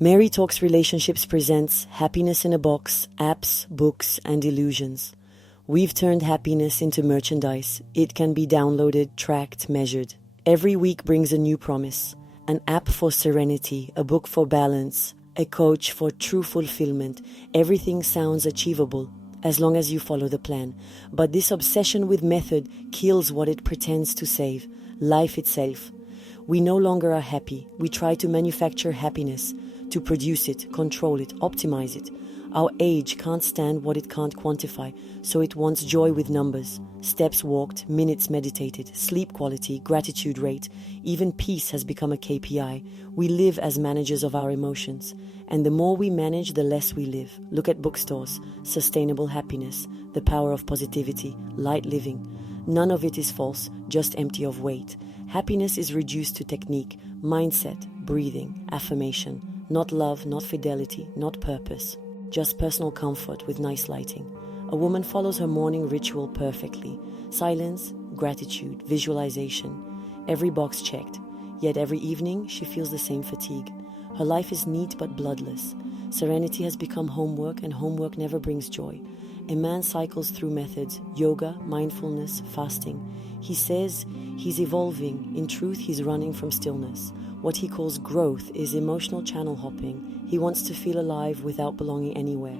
Mary Talks Relationships presents Happiness in a Box, Apps, Books, and Illusions. We've turned happiness into merchandise. It can be downloaded, tracked, measured. Every week brings a new promise. An app for serenity, a book for balance, a coach for true fulfillment. Everything sounds achievable as long as you follow the plan. But this obsession with method kills what it pretends to save, life itself. We no longer are happy. We try to manufacture happiness, to produce it, control it, optimize it. Our age can't stand what it can't quantify, so it wants joy with numbers. Steps walked, minutes meditated, sleep quality, gratitude rate, even peace has become a KPI. We live as managers of our emotions, and the more we manage, the less we live. Look at bookstores, sustainable happiness, the power of positivity, light living. None of it is false, just empty of weight. Happiness is reduced to technique, mindset, breathing, affirmation. Not love, not fidelity, not purpose. Just personal comfort with nice lighting. A woman follows her morning ritual perfectly. Silence, gratitude, visualization. Every box checked. Yet every evening she feels the same fatigue. Her life is neat but bloodless. Serenity has become homework, and homework never brings joy. A man cycles through methods, yoga, mindfulness, fasting. He says he's evolving. In truth, he's running from stillness. What he calls growth is emotional channel hopping. He wants to feel alive without belonging anywhere.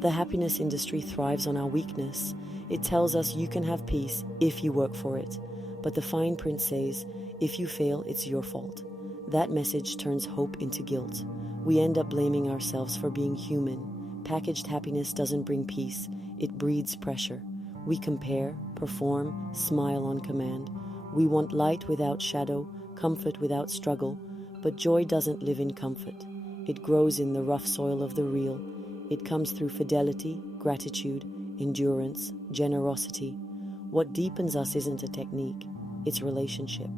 The happiness industry thrives on our weakness. It tells us you can have peace if you work for it. But the fine print says, if you fail, it's your fault. That message turns hope into guilt. We end up blaming ourselves for being human. Packaged happiness doesn't bring peace. It breeds pressure. We compare, perform, smile on command. We want light without shadow, comfort without struggle, but joy doesn't live in comfort. It grows in the rough soil of the real. It comes through fidelity, gratitude, endurance, generosity. What deepens us isn't a technique, it's relationship.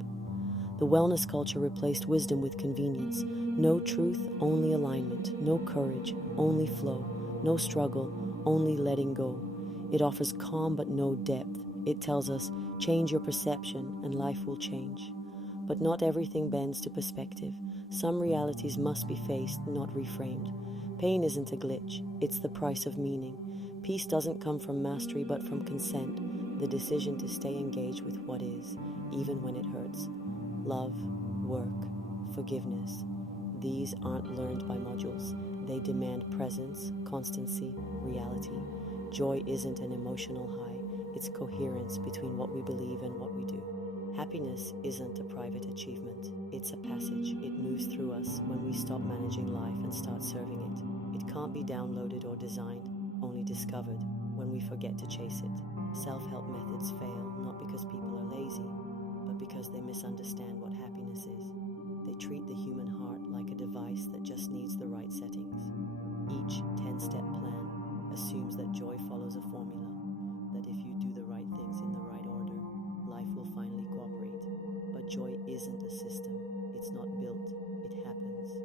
The wellness culture replaced wisdom with convenience. No truth, only alignment. No courage, only flow. No struggle, only letting go. It offers calm but no depth. It tells us, change your perception and life will change. But not everything bends to perspective. Some realities must be faced, not reframed. Pain isn't a glitch, it's the price of meaning. Peace doesn't come from mastery but from consent, the decision to stay engaged with what is, even when it hurts. Love, work, forgiveness. These aren't learned by modules. They demand presence, constancy, reality. Joy isn't an emotional high, it's coherence between what we believe and what we do. Happiness isn't a private achievement, it's a passage. It moves through us when we stop managing life and start serving it. It can't be downloaded or designed, only discovered when we forget to chase it. Self-help methods fail not because people are lazy, but because they misunderstand what happiness is. They treat the human heart like a device that just needs the right settings. Each 10-step plan assumes that joy follows a formula, that if you do the right things in the right order, life will finally cooperate. But joy isn't a system. It's not built. It happens.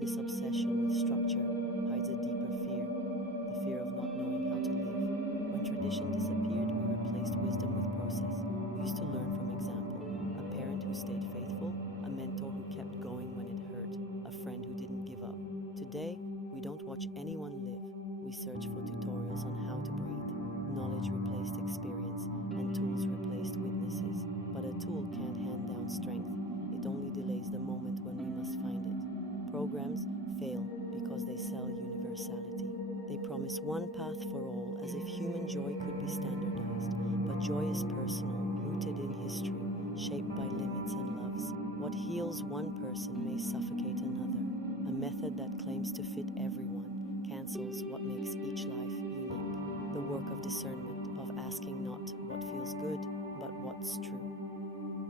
This obsession with structure hides a deeper fear, the fear of not knowing how to live. When tradition disappeared, we replaced wisdom with process. We used to learn from example. A parent who stayed faithful, a mentor who kept going when it hurt, a friend who didn't give up. Today, we don't watch anyone live. We search for tutorials on how to breathe. Knowledge replaced experience, and tools replaced witnesses. But a tool can't hand down strength. It only delays the moment when we must find it. Programs fail because they sell universality. They promise one path for all, as if human joy could be standardized. But joy is personal, rooted in history, shaped by limits and loves. What heals one person may suffocate another. A method that claims to fit everyone cancels what makes each life unique. The work of discernment, of asking not what feels good, but what's true.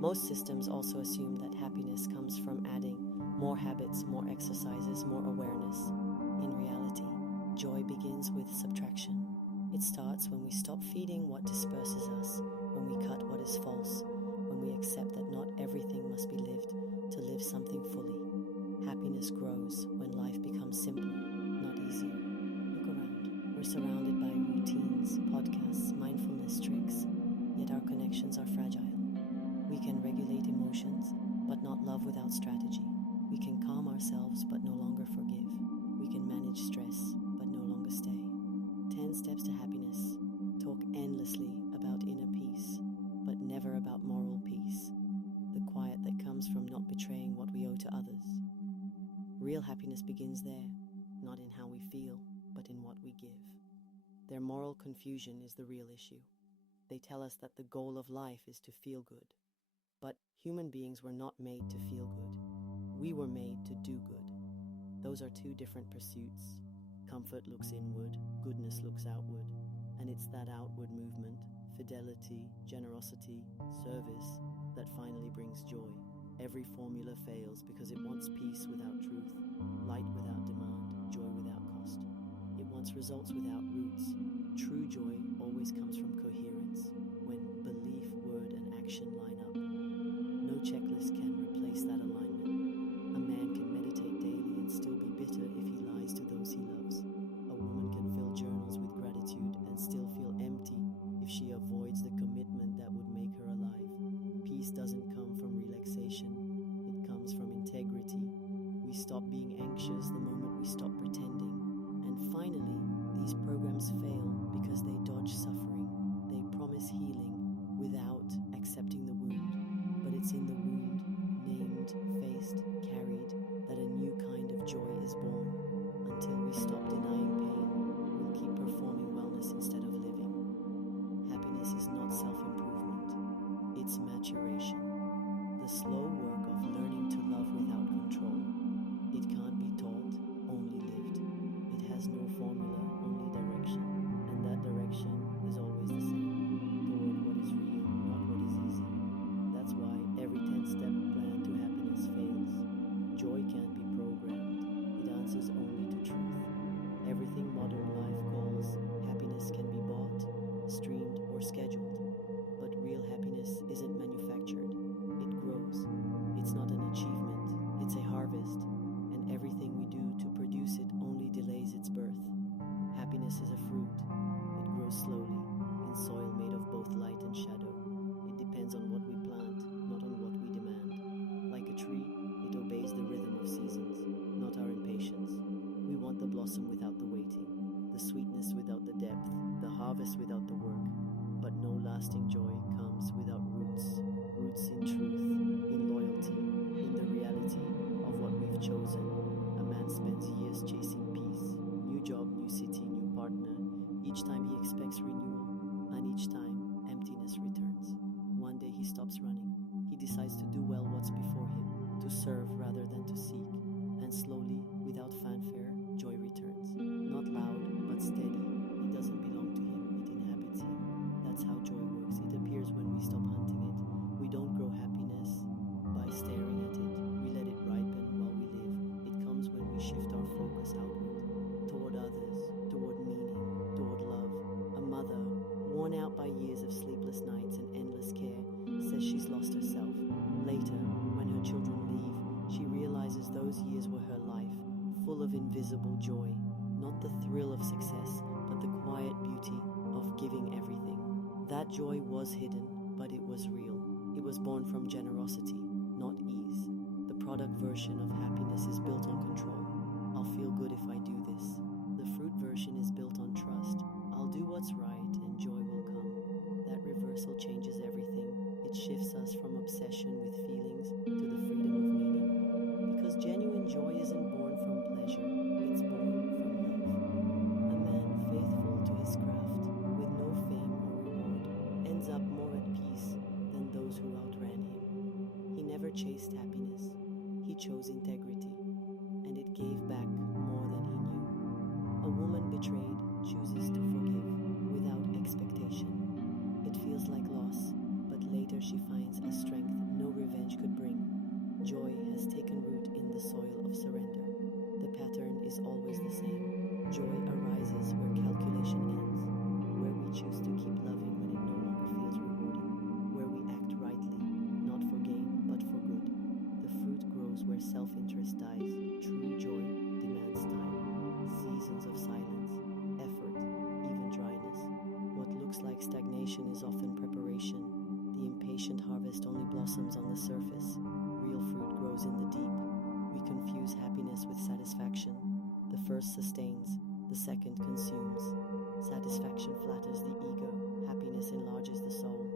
Most systems also assume that happiness comes from adding more habits, more exercises, more awareness. In reality, joy begins with subtraction. It starts when we stop feeding what disperses us, when we cut what is false, when we accept that not everything must be lived to live something fully. Happiness grows when life becomes simpler, not easier. Look around. We're surrounded by routines, podcasts, mindfulness tricks, yet our connections are fragile. We can regulate emotions, but not love without strategy. We can calm ourselves, but no longer forgive. Real happiness begins there, not in how we feel, but in what we give. Their moral confusion is the real issue. They tell us that the goal of life is to feel good. But human beings were not made to feel good. We were made to do good. Those are two different pursuits. Comfort looks inward, goodness looks outward. And it's that outward movement, fidelity, generosity, service, that finally brings joy. Every formula fails because it wants peace without truth, light without demand, joy without cost. It wants results without roots. True joy always comes from coherence, when belief, word, and action line up. No checklist can replace that alignment. A man can meditate daily and still be bitter if he lies to those he loves. A woman can fill journals with gratitude and still feel empty if she avoids the commitment that would make her alive. Peace doesn't come from relaxation, it comes from integrity. We stop being anxious the moment we stop pretending. And finally, these programs fail because they dodge suffering. They promise healing without accepting the wound. But it's in the wound, named, faced, carried, that a new kind of joy is born. Until we stop denying pain, we'll keep performing wellness instead of living. Happiness is not self-improvement, it's maturation. The slow work of learning to love without control. It can't be taught, only lived. It has no formula, only direction. And that direction is always the same, toward what is real, not what is easy. That's why every 10-step plan to happiness fails. Joy can't be programmed, it answers only to truth. Everything modern life calls happiness can be bought, streamed, or scheduled. But real happiness isn't manufactured, it grows. It's not an achievement, it's a harvest. And everything we do to produce it only delays its birth. Happiness is a fruit. It grows slowly, in soil made of both light and shadow. It depends on what we plant, not on what we demand. Like a tree, it obeys the rhythm of seasons, not our impatience. We want the blossom without the waiting, the sweetness without the depth, the harvest without the work. But no lasting joy comes without roots. Roots in truth, in loyalty, in the reality of what we've chosen. A man spends years chasing peace, new job, new city, new partner. Each time he expects renewal, and each time emptiness returns. One day he stops running. He decides to do well what's before him, to serve rather than to seek. And slowly, without fanfare, joy returns. Not loud, but steady. It doesn't belong to him, it inhabits him. That's how joy works. It appears when we stop hunting it. We don't grow happiness by staring at it. We let it ripen while we live. It comes when we shift our focus outward, toward others, toward meaning, toward love. A mother, worn out by years of sleepless nights and endless care, says she's lost herself. Later, when her children leave, she realizes those years were her life, full of invisible joy. Not the thrill of success, but the quiet beauty of giving everything. That joy was hidden, but it was real. It was born from generosity, not ease. The product version of happiness is built on control. I'll feel good if I do this. The fruit version is built on trust. I'll do what's right and joy will come. That reversal changes everything. It shifts us from obsession with feelings to the freedom of meaning. Because genuine joy isn't born from pleasure, it's born from love. A man faithful to his craft, with no fame or reward, ends up more at peace than those who outran him. He never chased happiness. He chose integrity, and it gave back more than he knew. A woman betrayed chooses to forgive without expectation. It feels like loss, but later she finds a strength no revenge could bring. Joy has taken root in the soil of surrender. The pattern is always the same. Joy arises where calculation ends, where we choose to keep loving when it no longer feels rewarding, where we act rightly, not for gain, but for good. The fruit grows where self-interest dies. True joy demands time, seasons of silence, effort, even dryness. What looks like stagnation is often preparation. The impatient harvest only blossoms on the surface. Real fruit grows in the deep. We confuse happiness with satisfaction. The first sustains, the second consumes. Satisfaction flatters the ego, happiness enlarges the soul.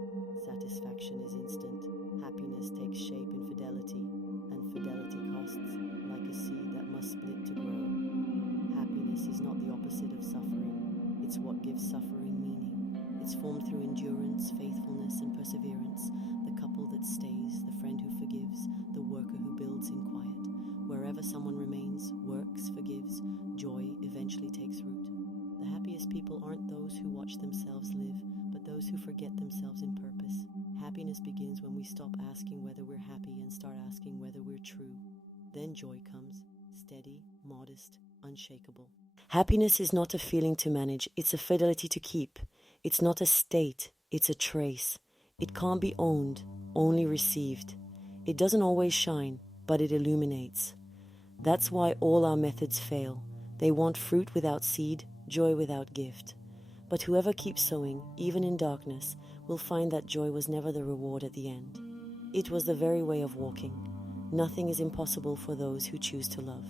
Satisfaction is instant, happiness takes shape in fidelity, and fidelity costs, like a seed that must split to grow. Happiness is not the opposite of suffering. It's what gives suffering meaning. It's formed through endurance, faithfulness, and perseverance. The couple that stays, the friend who forgives, the worker who builds in quiet. Wherever someone remains, works, forgives, joy eventually takes root. The happiest people aren't those who watch themselves live, but those who forget themselves in purpose. Happiness begins when we stop asking whether we're happy and start asking whether we're true. Then joy comes, steady, modest, unshakable. Happiness is not a feeling to manage, it's a fidelity to keep. It's not a state, it's a trace. It can't be owned, only received. It doesn't always shine, but it illuminates. That's why all our methods fail. They want fruit without seed, joy without gift. But whoever keeps sowing, even in darkness, will find that joy was never the reward at the end. It was the very way of walking. Nothing is impossible for those who choose to love.